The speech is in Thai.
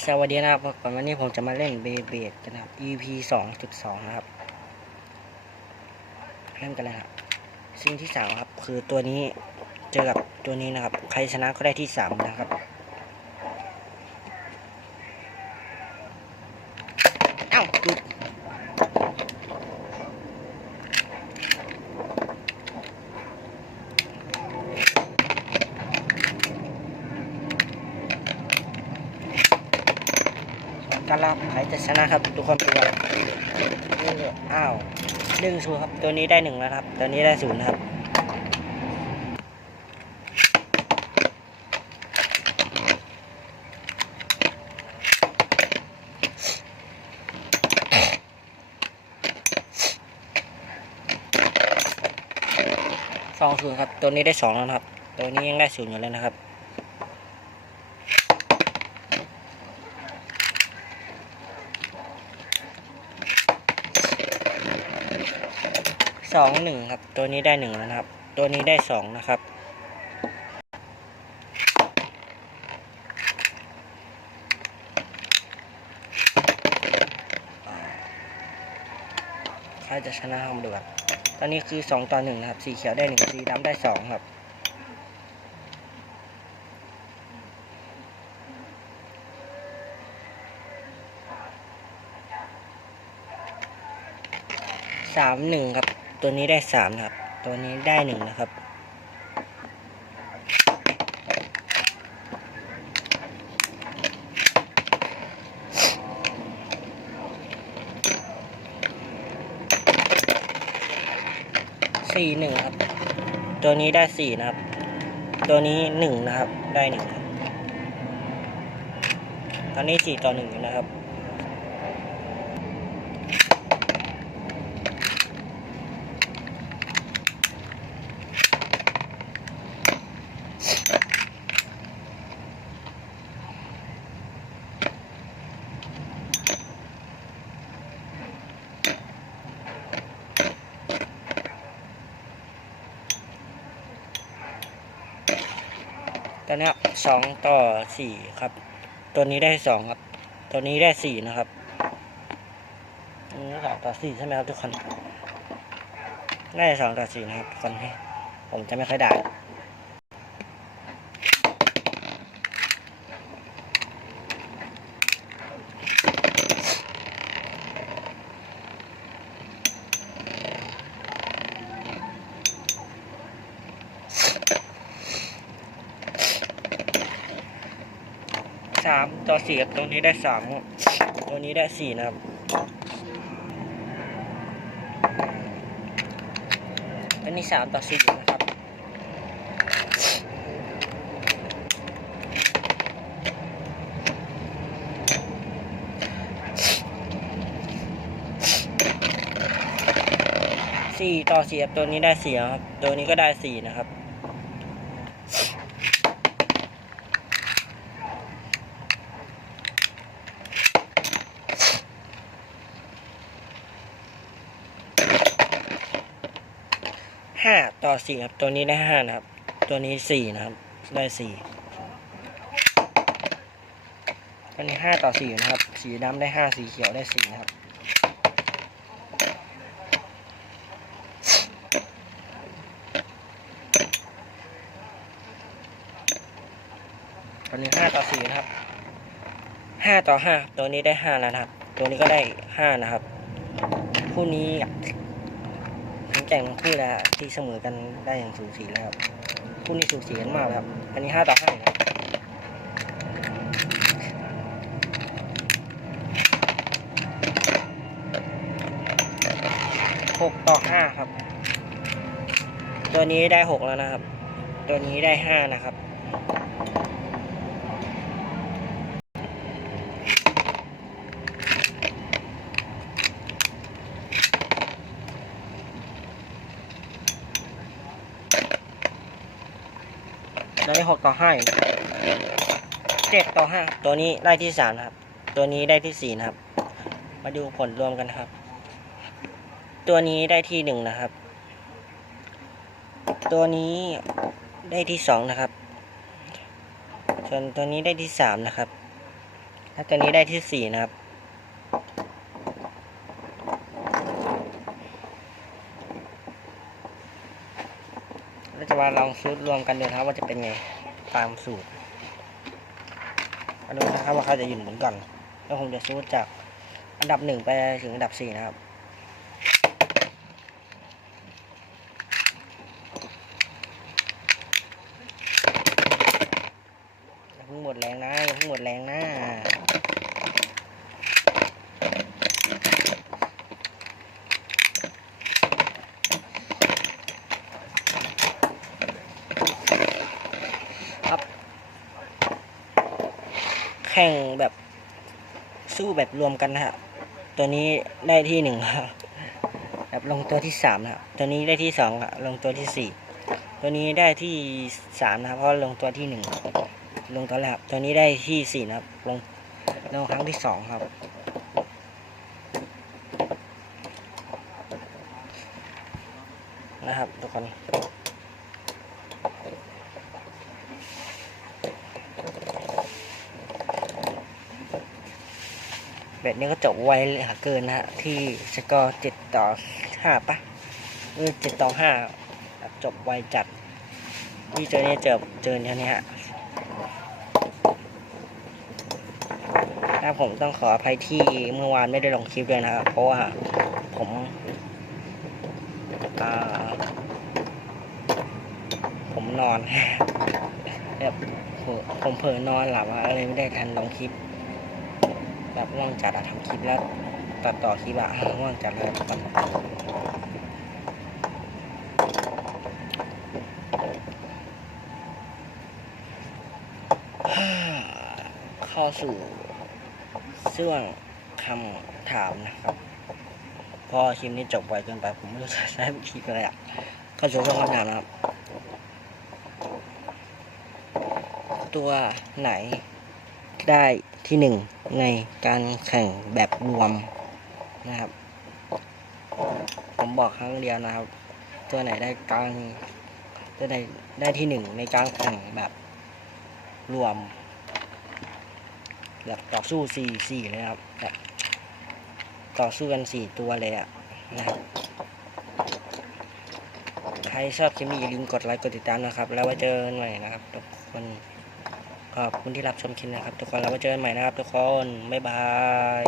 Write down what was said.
สวัสดีนะครับวันนี้ผมจะมาเล่นเบเบดกันนะครับ EP สองจุดสองนะครับ เริ่มกันเลยครับ สิ่งที่สามครับ คือตัวนี้เจอกับตัวนี้นะครับ ใครชนะก็ได้ที่สามนะครับ เอ้าหลุด การรับใครจะชนะครับ ทุกคนดูกันอ้าวหนึ่งศูนย์ครับ ตัวนี้ได้หนึ่งแล้วครับ ตัวนี้ได้ศูนย์ครับสองศูนย์ครับ ตัวนี้ได้สองแล้วครับ ตัวนี้ยังได้ศูนย์อยู่เลยนะครับ สองหนึ่งครับ ตัวนี้ได้หนึ่งแล้วนะครับ ตัวนี้ได้สองนะครับ ใครจะชนะเรามดูกันตอนนี้คือสองต่อหนึ่งนะครับ สีเขียวได้หนึ่งสีดำได้สองครับสามหนึ่งครับ ตัวนี้ได้สามนะครับ ตัวนี้ได้หนึ่งนะครับ สี่หนึ่งครับ ตัวนี้ได้สี่นะครับ ตัวนี้หนึ่งนะครับ ได้หนึ่งครับ ตอนนี้สี่ต่อหนึ่งนะครับ ตอนนี้สองต่อสี่ครับ ตัวนี้ได้สองครับ ตัวนี้ได้สี่นะครับนี่สองต่อสี่ใช่ไหมครับทุกคนได้สองต่อสี่นะครับคนที่ผมจะไม่ค่อยด่ สามต่อสี่ครับตัวนี้ได้สามครับตัวนี้ได้สี่นะครับอันนี้สามต่อสี่นะครับสี่ต่อสี่ครับตัวนี้ได้สี่ครับตัวนี้ก็ได้สี่นะครับ ต่อสี่ครับตัวนี้ได้ห้านะครับ ตัวนี้สี่นะครับ ได้สี่ตัวนี้ห้าต่อสี่นะครับ สีดำได้ห้าสีเขียวได้สี่นะครับตัวนี้ห้าต่อสี่นะครับห้าต่อห้าตัวนี้ได้ห้าแล้วนะครับ ตัวนี้ก็ได้ห้านะครับ คู่นี้ ข่งแกร่งคู่แล้วที่เสมอกันได้อย่างสูสีแล้วครับคู่นี้สูสีกันมากครับ อันนี้ห้าต่อห้านะครับหกต่อห้าครับ ตัวนี้ได้หกแล้วนะครับ ตัวนี้ได้ห้านะครับ ตัวนี้หกต่อห้าเจ็ดต่อห้าตัวนี้ได้ที่สามครับ ตัวนี้ได้ที่สี่นะครับ มาดูผลรวมกันครับ ตัวนี้ได้ที่หนึ่งนะครับ ตัวนี้ได้ที่สองนะครับ ส่วนตัวนี้ได้ที่สามนะครับ แล้วตัวนี้ได้ที่สี่นะครับ เรา จะมาลองซูดรวมกันดูนะครับว่าจะเป็นไงตามสูตรมาดูนะครับว่าเขาจะหยุดหมุนก่อนแล้วผมจะซูดจากอันดับหนึ่งไปถึงอันดับสี่นะครับย่าเพิ่งหมดแรงนะย่าเพิ่งหมดแรงนะ แข่งแบบสู้แบบรวมกันนะฮะ ตัวนี้ได้ที่หนึ่งครับแบบลงตัวที่สามนะครับ ตัวนี้ได้ที่สองครับลงตัวที่สี่ตัวนี้ได้ที่สามนะครับ เพราะลงตัวที่หนึ่งลงตัวแรกครับตัวนี้ได้ที่สี่นะครับ ลงลงครั้งที่สองครับ นะครับทุกคน แบบนี้ก็จบไวเลือเกินนะฮะที่สกอร์เจ็ดต่อห้าปะเออเจ็ดต่อห้าจบไวจัดที่เจอเนี่ยเจอเจอเท่นี้ฮะนะผมต้องขออภัยที่เมื่อวานไม่ได้ลงคลิปด้วยนะครับเพราะว่าผมผมนอนแบบผมเผลอนอนหลับอะเลยไม่ได้ทันลงคลิป แบบง่วงจัดอะทำคลิปแล้วตัดต่อคลิปอะง่วงจัดเลยทุกคนเข้าสู่ช่วงคำถามนะครับ พอคลิปนี้จบไวเกินไปผมไม่รู้จะใช้คลิปอะไรอะเข้าสู่ช่วงคำถามนะครับ ตัวไหนได้ ที่หนึ่งในการแข่งแบบรวมนะครับ ผมบอกครั้งเดียวนะครับ ตัวไหนได้การตัวไหนได้ที่หนึ่งในการแข่งแบบรวม แบบต่อสู้สี่สี่เลยครับแบบต่อสู้กันสี่ตัวเลยอะนะครับใครชอบคลิปนี้อย่าลืมกดไลค์กดติดตามนะครับ แล้วไว้เจอกันใหม่นะครับทุกคน ขอบคุณที่รับชมคลิปนะครับ ทุกคนแล้วไว้เจอกันใหม่นะครับ ทุกคน บ๊ายบาย